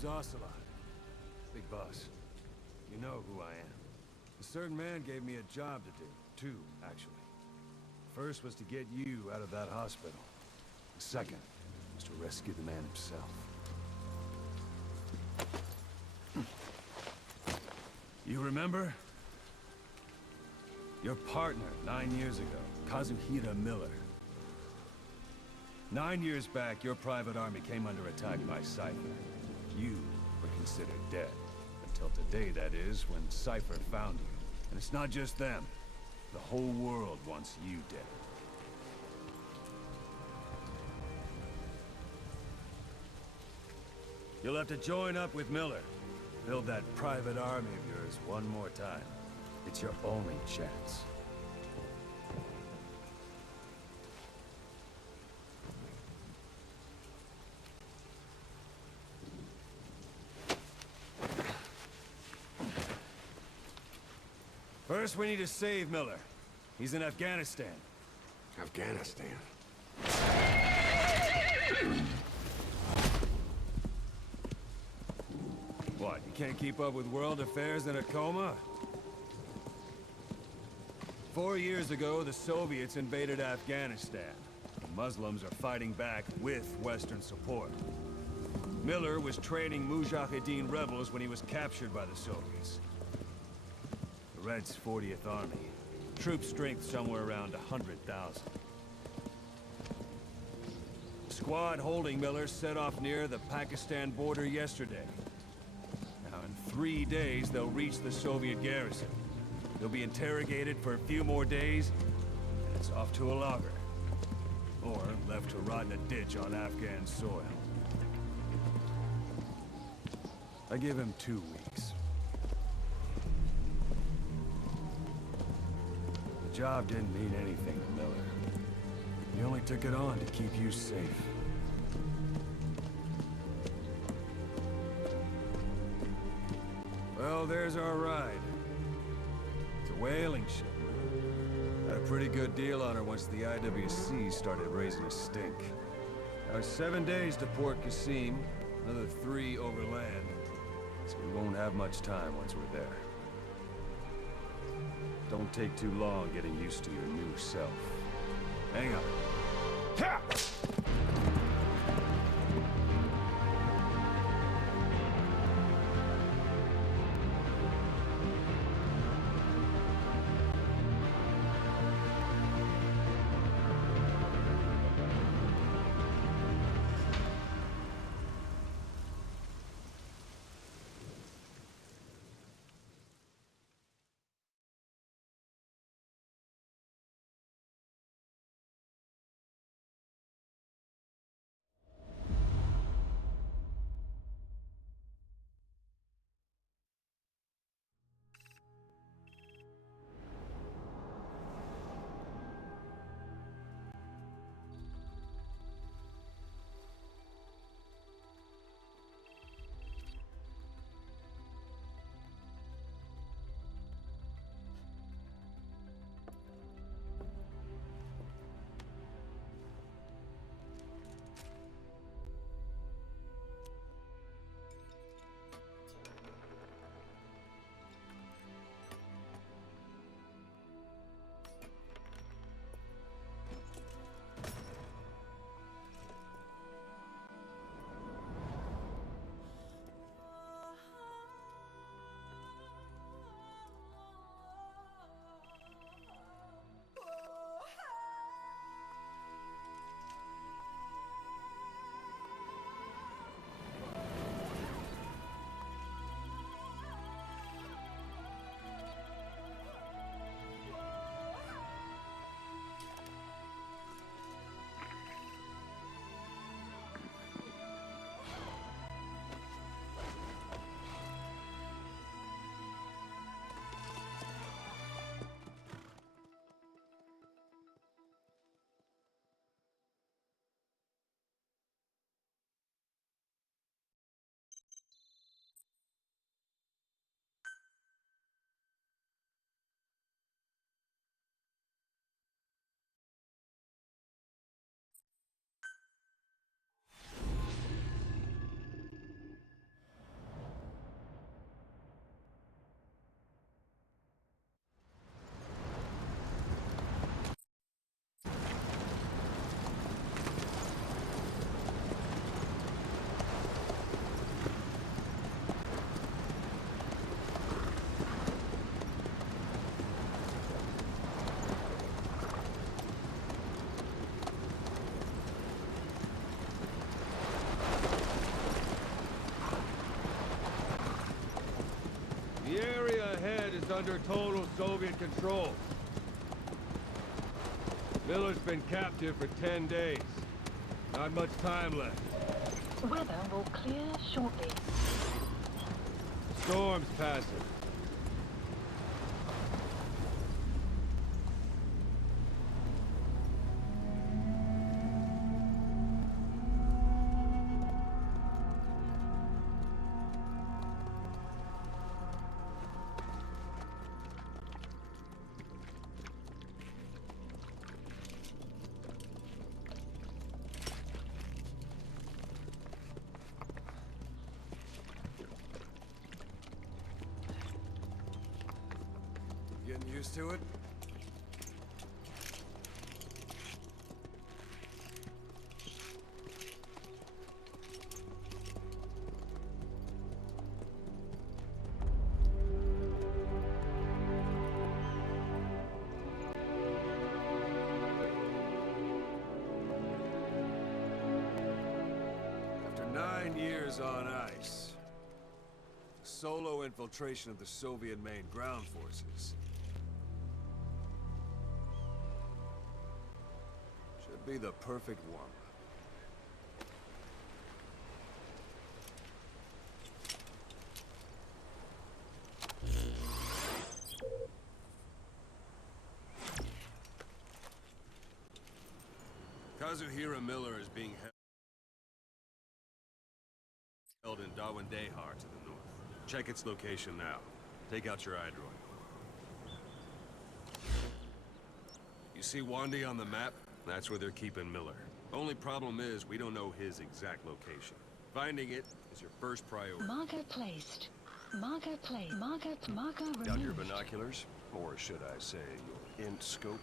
name's Ocelot. Big boss. You know who I am. A certain man gave me a job to do. Two, actually. First was to get you out of that hospital. The second was to rescue the man himself. You remember? Your partner, 9 years ago, Kazuhira Miller. 9 years back, your private army came under attack by Cypher. You were considered dead. Until today, that is, when Cypher found you. And it's not just them. The whole world wants you dead. You'll have to join up with Miller. Build that private army of yours one more time. It's your only chance. First, we need to save Miller. He's in Afghanistan. Afghanistan? What, you can't keep up with world affairs in a coma? 4 years ago, the Soviets invaded Afghanistan. The Muslims are fighting back with Western support. Miller was training Mujahideen rebels when he was captured by the Soviets. The Reds' 40th Army. Troop strength somewhere around 100,000. The squad holding Miller set off near the Pakistan border yesterday. Now, in 3 days, they'll reach the Soviet garrison. They'll be interrogated for a few more days, and it's off to a lager. Or left to rot in a ditch on Afghan soil. I give him 2 weeks. The job didn't mean anything to Miller. He only took it on to keep you safe. Well, there's our ride. It's a whaling ship. Had a pretty good deal on her once the IWC started raising a stink. Now it's 7 days to Port Qasim, another 3 overland. So we won't have much time once we're there. Don't take too long getting used to your new self. Hang on. Ha! under total Soviet control. Miller's been captive for 10 days. Not much time left. Weather will clear shortly. Storm's passing. Getting used to it? After 9 years on ice, solo infiltration of the Soviet main ground forces should be the perfect warm-up. Kazuhira Miller is being held in Dawandehar to the north. Check its location now. Take out your iDroid. You see Wandy on the map? That's where they're keeping Miller. Only problem is, we don't know his exact location. Finding it is your first priority. Marker placed. Marker placed. Marker removed. Got your binoculars? Or should I say, your int scope?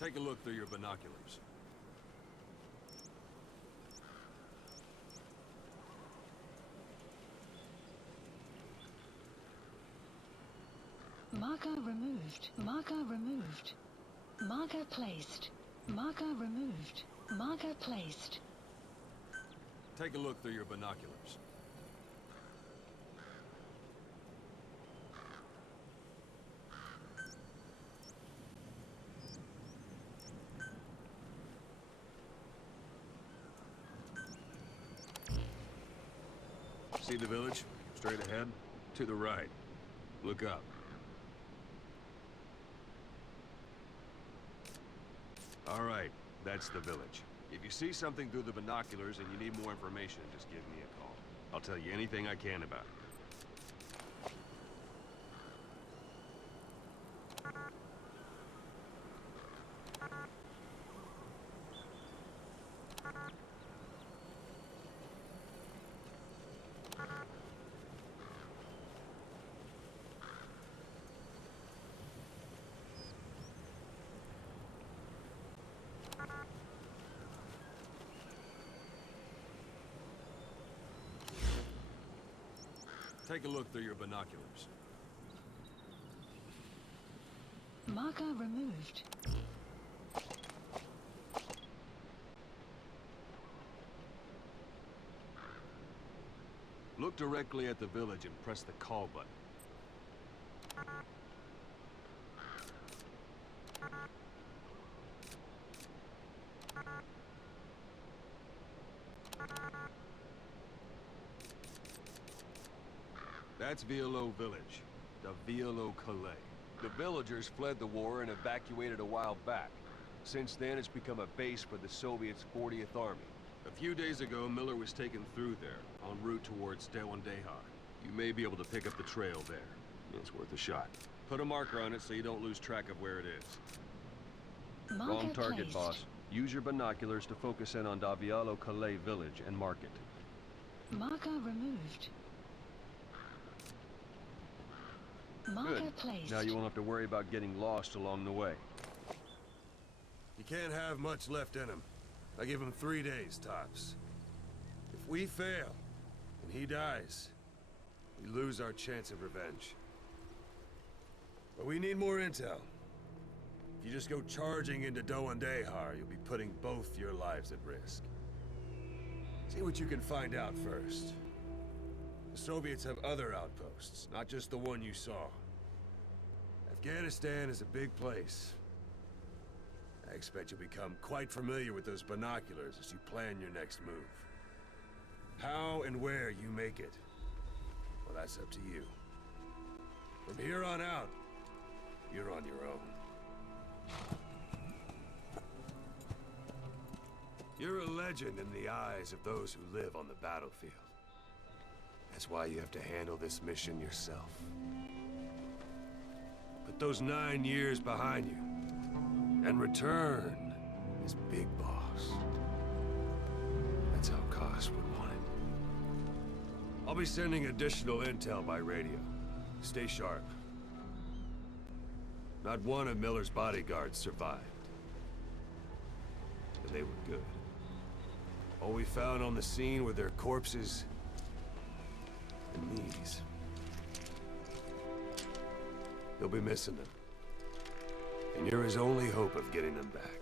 Take a look through your binoculars. Marker removed. Marker removed. Marker placed. Marker removed. Marker placed. Take a look through your binoculars. See the village? Straight ahead? To the right. Look up. All right, that's the village. If you see something through the binoculars and you need more information, just give me a call. I'll tell you anything I can about it. Take a look through your binoculars. Marker removed. Look directly at the village and press the call button. That's Violo Village, the Violo Calais. The villagers fled the war and evacuated a while back. Since then, it's become a base for the Soviets' 40th Army. A few days ago, Miller was taken through there, en route towards Dawandehar. You may be able to pick up the trail there. It's worth a shot. Put a marker on it so you don't lose track of where it is. Marker Wrong target, placed. boss. Use your binoculars to focus in on Davialo Calais village and mark it. Marker removed. Marker Good. placed. Now you won't have to worry about getting lost along the way. You can't have much left in him. I give him 3 days, tops. If we fail, and he dies, we lose our chance of revenge. But we need more intel. If you just go charging into Dawandehar, you'll be putting both your lives at risk. See what you can find out first. The Soviets have other outposts, not just the one you saw. Afghanistan is a big place. I expect you'll become quite familiar with those binoculars as you plan your next move. How and where you make it, well, that's up to you. From here on out, you're on your own. You're a legend in the eyes of those who live on the battlefield. That's why you have to handle this mission yourself. Put those 9 years behind you, and return as Big Boss. That's how Koss would want it. I'll be sending additional intel by radio. Stay sharp. Not one of Miller's bodyguards survived. And they were good. All we found on the scene were their corpses and knees. They'll be missing them. And you're his only hope of getting them back.